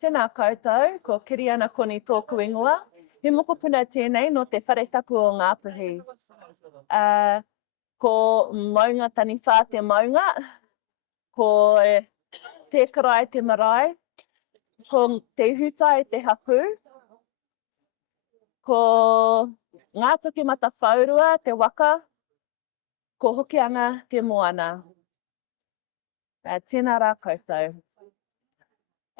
Tēnā koutou, ko Kiriana Koni tōku ingoa. He mokopuna tēnei no te wharetapu o Ngāpuhi. Ko maunga taniwha te maunga, ko te karai te marae, ko te hutai te hapu, ko ngā tuki mata whaurua te waka, ko hokianga te moana. Tēnā rā koutou.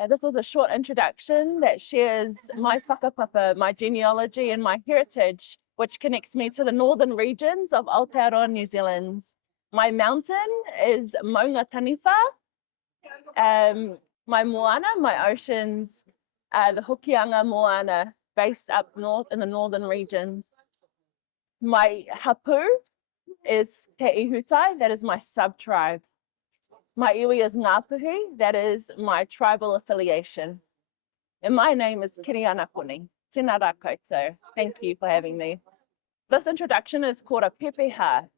This was a short introduction that shares my whakapapa, my genealogy and my heritage, which connects me to the northern regions of Aotearoa, New Zealand. My mountain is Maunga Taniwha. My moana, my oceans, the Hokianga moana, based up north in the northern regions. My hapu is Te Ihutai, that is my sub-tribe. My iwi is Ngāpuhi, that is my tribal affiliation. And my name is Kiriana Koni. Tēnā rā koutou. Thank you for having me. This introduction is called a pepeha.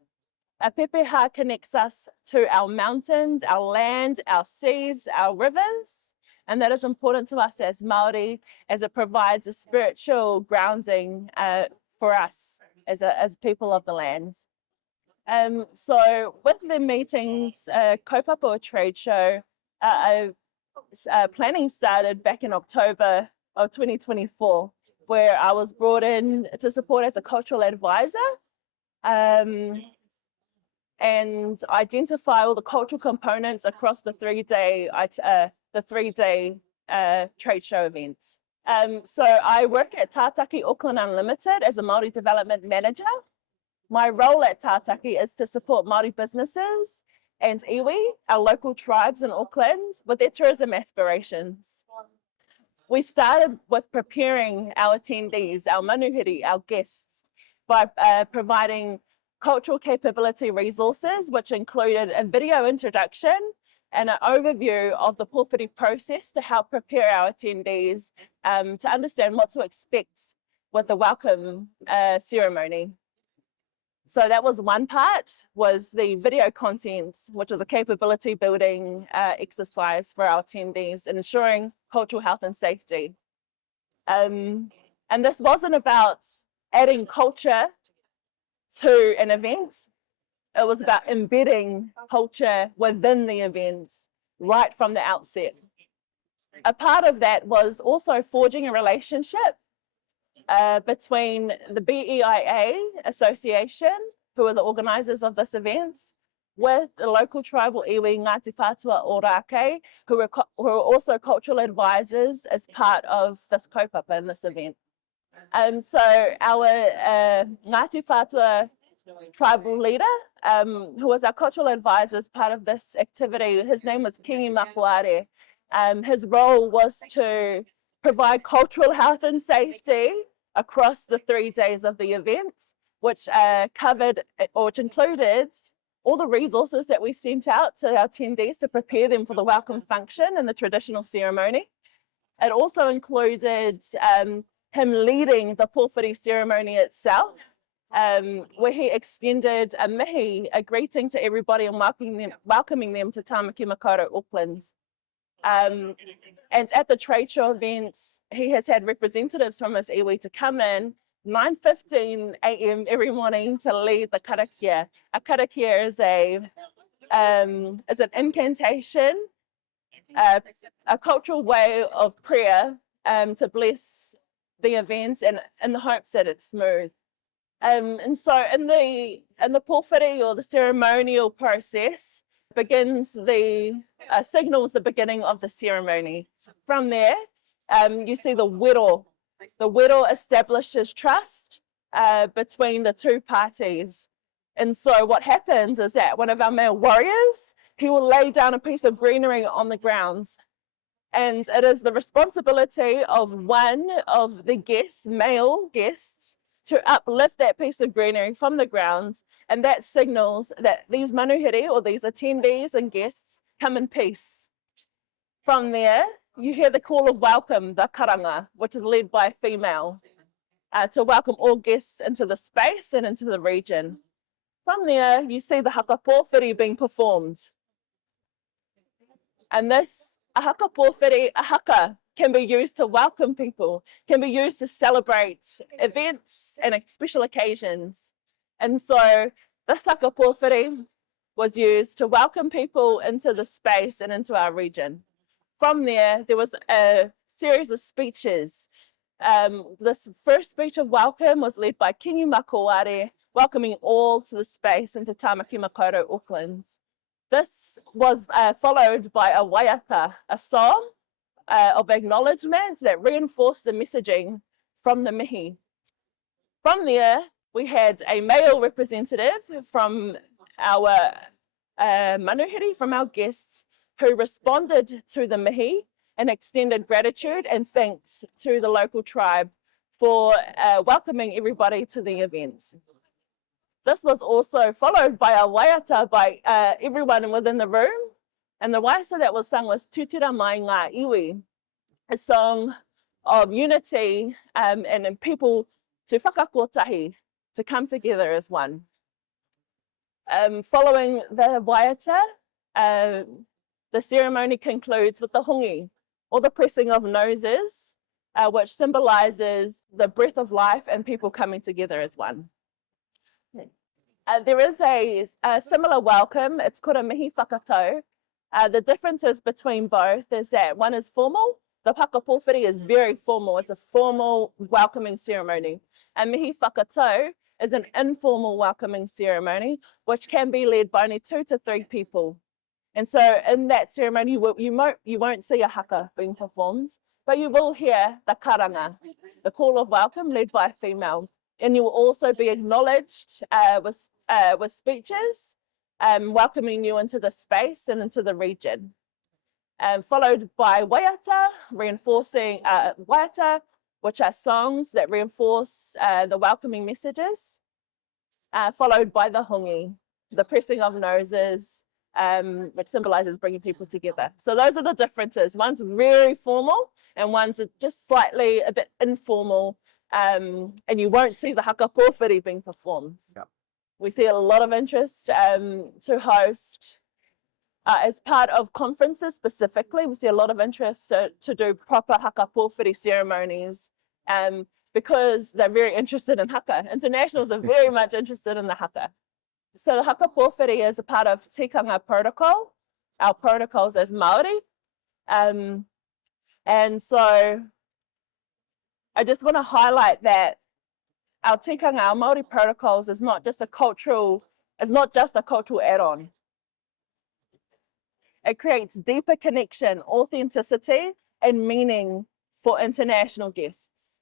A pepeha connects us to our mountains, our land, our seas, our rivers, and that is important to us as Māori, as it provides a spiritual grounding for us as people of the land. So with the meetings, kaupapa or trade show, planning started back in October of 2024, where I was brought in to support as a cultural advisor and identify all the cultural components across the three-day trade show events. So I work at Tātaki Auckland Unlimited as a Māori Development Manager. My role at Tātaki is to support Māori businesses and iwi, our local tribes in Auckland, with their tourism aspirations. We started with preparing our attendees, our manuhiri, our guests, by providing cultural capability resources, which included a video introduction and an overview of the pōwhiri process to help prepare our attendees to understand what to expect with the welcome ceremony. So that was one part, was the video content, which was a capability building exercise for our attendees in ensuring cultural health and safety. And this wasn't about adding culture to an event. It was about embedding culture within the event right from the outset. A part of that was also forging a relationship between the BEIA Association, who are the organisers of this event, with the local tribal iwi Ngāti Whātua o Rākei, who are also cultural advisors as part of this kaupapa in this event. So our Ngāti Whātua tribal leader, who was our cultural advisor as part of this activity, his name was Kingi Mapuare. His role was to provide cultural health and safety across the 3 days of the event, which included all the resources that we sent out to our attendees to prepare them for the welcome function and the traditional ceremony. It also included him leading the pōwhiri ceremony itself, where he extended a mihi, a greeting to everybody and welcoming them to Tāmaki Makaurau, Auckland. And at the trade show events, he has had representatives from his iwi to come in 9:15 a.m. every morning to lead the karakia. A karakia is an incantation, a cultural way of prayer to bless the event and in the hopes that it's smooth. And so in the pōwhiri or the ceremonial process signals the beginning of the ceremony. From there, you see the wero. The wero establishes trust between the two parties. And so what happens is that one of our male warriors, he will lay down a piece of greenery on the ground. And it is the responsibility of one of the guests, male guests, to uplift that piece of greenery from the ground, and that signals that these manuhiri or these attendees and guests come in peace. From there, you hear the call of welcome, the karanga, which is led by a female, to welcome all guests into the space and into the region. From there, you see the haka pōwhiri being performed. And this haka pōwhiri, a haka can be used to welcome people, can be used to celebrate events and special occasions. And so this haka pōwhiri was used to welcome people into the space and into our region. From there was a series of speeches. This first speech of welcome was led by Kingi Makoware, welcoming all to the space into Tāmaki Makaurau, Auckland. This was followed by a waiata, a song of acknowledgement that reinforced the messaging from the mihi. From there, we had a male representative from our manuhiri, from our guests, who responded to the mihi and extended gratitude and thanks to the local tribe for welcoming everybody to the event. This was also followed by a waiata by everyone within the room, and the waiata that was sung was Tūtira Mai Ngā Iwi, a song of unity and people to whakakotahi, to come together as one. Following the waiata, the ceremony concludes with the hongi, or the pressing of noses, which symbolizes the breath of life and people coming together as one. There is a similar welcome. It's called a mihi whakatau. The differences between both is that one is formal. The haka pōwhiri is very formal. It's a formal welcoming ceremony. And mihi whakatau is an informal welcoming ceremony, which can be led by only 2 to 3 people. And so in that ceremony, you won't see a haka being performed, but you will hear the karanga, the call of welcome led by a female. And you will also be acknowledged with speeches, welcoming you into the space and into the region. Followed by waiata, reinforcing waiata, which are songs that reinforce the welcoming messages, followed by the hongi, the pressing of noses, which symbolizes bringing people together. So those are the differences. One's very formal and one's just slightly a bit informal, and you won't see the haka pōwhiri being performed. Yep. We see a lot of interest to host as part of conferences specifically. We see a lot of interest to do proper haka pōwhiri ceremonies because they're very interested in haka. Internationals are very much interested in the haka. So the haka pōwhiri is a part of tikanga protocol, our protocols as Māori. And so I just want to highlight that our tikanga, our Māori protocols is not just a cultural add-on. It creates deeper connection, authenticity, and meaning for international guests.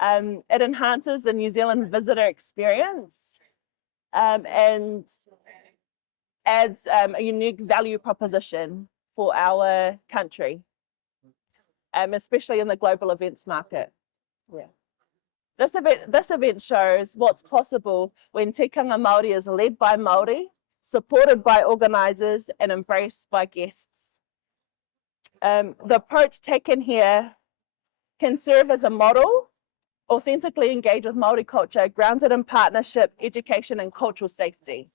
It enhances the New Zealand visitor experience and adds a unique value proposition for our country, especially in the global events market. Yeah. This event shows what's possible when tikanga Māori is led by Māori, supported by organisers, and embraced by guests. The approach taken here can serve as a model, authentically engage with Māori culture, grounded in partnership, education, and cultural safety.